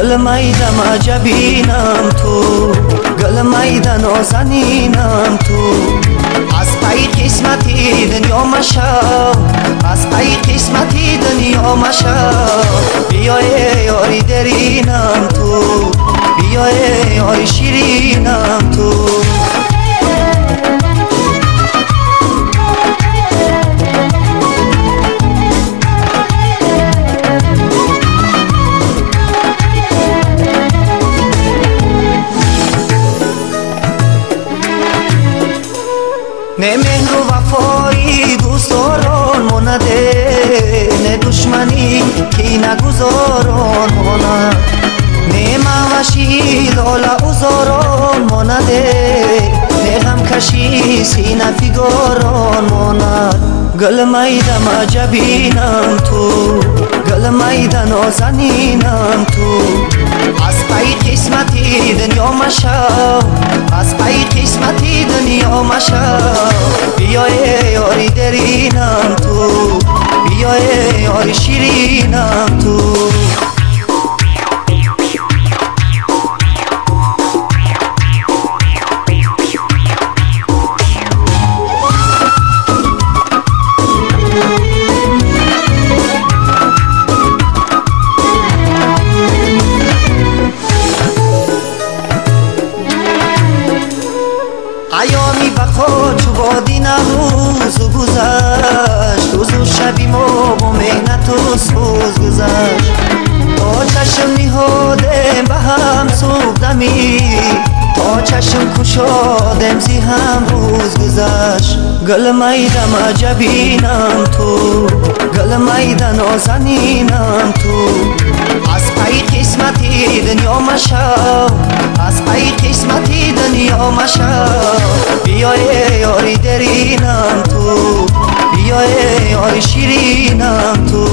گل میدم عجبینم تو، گل میدن نازنینم تو. از پای قسمتی دنیا مشو، از پای قسمتی دنیا مشو. بیای یاری درینم تو، بیای یاری شیرینم تو. نه مهر و وفایی دوستاران مونده، نه دشمنی کی نگذاران ماند. نه موشی لاله اوزاران مانده، نه غم کشی سینه فیگاران ماند. گل میدم عجبینم تو، گل میدن نازنینم تو. از پای قسمتی دنیا مشو، از پای قسمتی دنیا مشو. بیای یاری درینم تو، بیای یاری شیرینم تو. ایامی بقا چو بادی روز گذشت، روز و شبی ما با مهنت و سوز گذشت. تا چشم نهادم به هم صبحدمی، تا چشم کشادم زی هم روز گذشت. گل میدم عجبینم تو، گل میدن نازنینم تو. از پای قسمتی دنیا مشو، از پای قسمتی دنیا مشو. بیای یاری درینم تو، بیای یاری شیرینم تو.